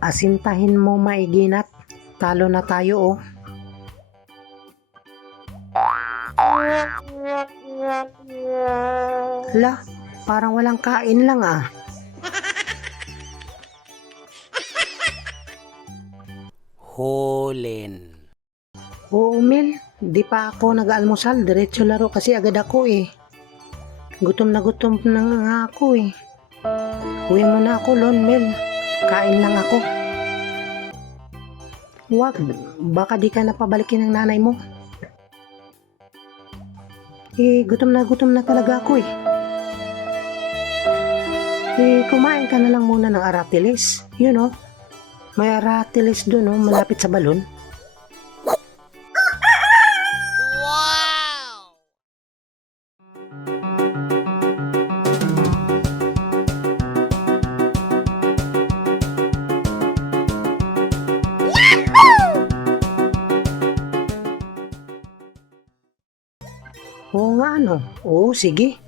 Asintahin mo maiginat. Talo na tayo oh. Hala, parang walang kain lang ah. Holen. Oo Mel, di pa ako nag-almusal. Diretso laro kasi agad ako eh. Gutom na nga ako eh. Uwi mo na ako Lon Mel. Kain lang ako. Wag, baka di ka napabalikin ng nanay mo. Gutom na talaga ako eh. Kumain ka na lang muna ng aratilis. You know, may aratilis doon oh, malapit sa balon. Oo nga ano. Oo, sige.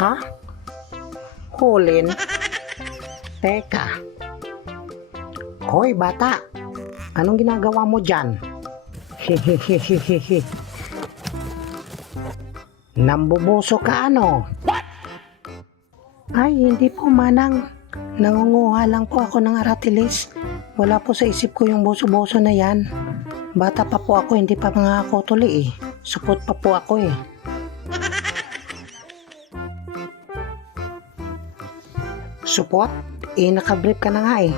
Ha? Hulin? Teka. Hoy bata, anong ginagawa mo dyan? Hehehehehe. Nambubuso ka ano? Ay, hindi po manang. Nangunguha lang po ako ng aratilis. Wala po sa isip ko yung buso-buso na yan. Bata pa po ako, hindi pa mga ako tuli eh. Supot pa po ako eh. Supot? Nakabrief ka na nga eh.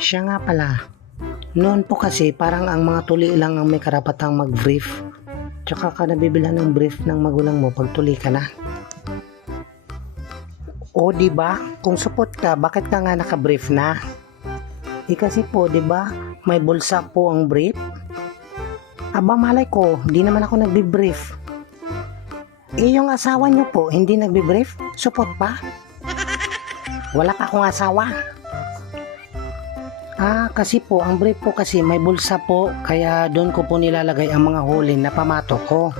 Siya nga pala. Noon po kasi parang ang mga tuli lang ang may karapatang mag-brief. Tsaka ka nabibilan ng brief ng magulang mo pag tuli ka na. O di ba? Kung supot ka, bakit ka nga naka-brief na? Kasi po, di ba? May bulsa po ang brief. Aba malay ko, di naman ako nagbi-brief. Yung asawa nyo po, hindi nagbi-brief? Supot pa? Wala pa akong asawa. Kasi po, ang brief po kasi may bulsa po, kaya doon ko po nilalagay ang mga hulin na pamato ko.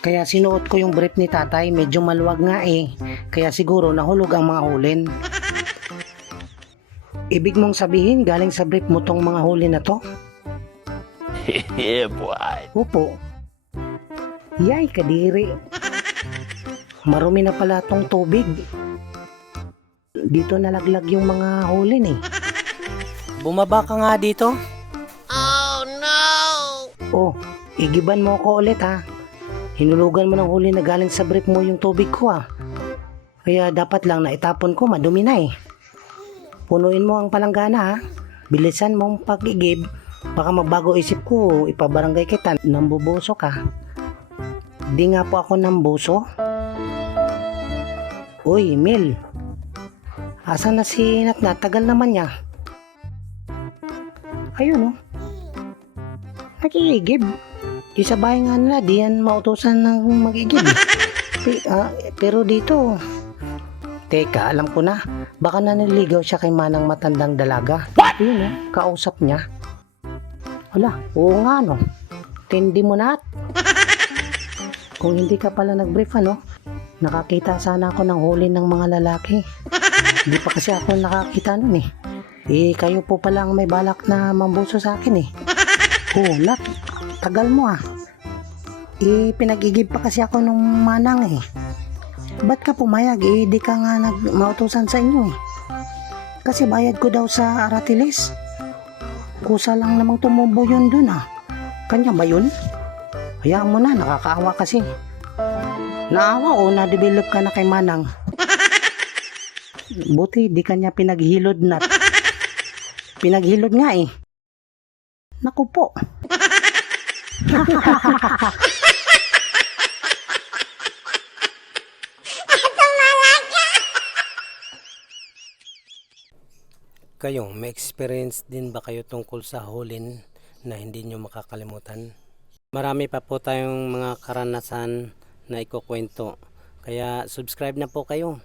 Kaya sinuot ko yung brief ni tatay, medyo maluwag nga eh. Kaya siguro nahulog ang mga hulin. Ibig mong sabihin, galing sa brief mo tong mga hulin na to? Yeah, boy. Opo. Yay, kadiri. Marumi na pala tong tubig. Dito nalaglag yung mga hulin eh. Bumaba ka nga dito. Oh, igiban mo ako ulit ha. Hinulugan mo ng huli na galing sa brief mo yung tubig ko ha. Kaya dapat lang na itapon ko, madumi na eh. Punuin mo ang palanggana ha. Bilisan mong pag-igib. Baka magbago isip ko, ipabarangay kita. Nambubuso ka. Di nga po ako nambuso. Uy, Mil. Asan na si Natnat? Tagal naman niya. Ayun oh. Nag-iigib. Di sa bahay nga nila, di yan mautusan ng mag-igib. Pero dito, teka, alam ko na. Baka naniligaw siya kay manang matandang dalaga. Yun oh, kausap niya. Wala, oo nga no. Tindi mo na. Kung hindi ka pala nag-brief ano, nakakita sana ako ng huli ng mga lalaki. Hindi pa kasi ako nakakita nun eh. Kayo po pala ang may balak na mambuso sa akin eh. Oh, Nat, tagal mo ah. Pinag-igib pa kasi ako nung manang eh. Ba't ka pumayag? Di ka nga mautusan sa inyo eh. Kasi bayad ko daw sa aratilis. Kusa lang namang tumubo yun dun ah. Kanya ba yun? Hayaan mo na, nakakaawa kasi. Naawa o na-develop ka na kay Manang? Buti di kanya pinaghilod na. Pinaghilod nga eh. Naku po. Kayo, may experience din ba kayo tungkol sa hulin na hindi nyo makakalimutan? Marami pa po tayong mga karanasan na ikukwento. Kaya subscribe na po kayo.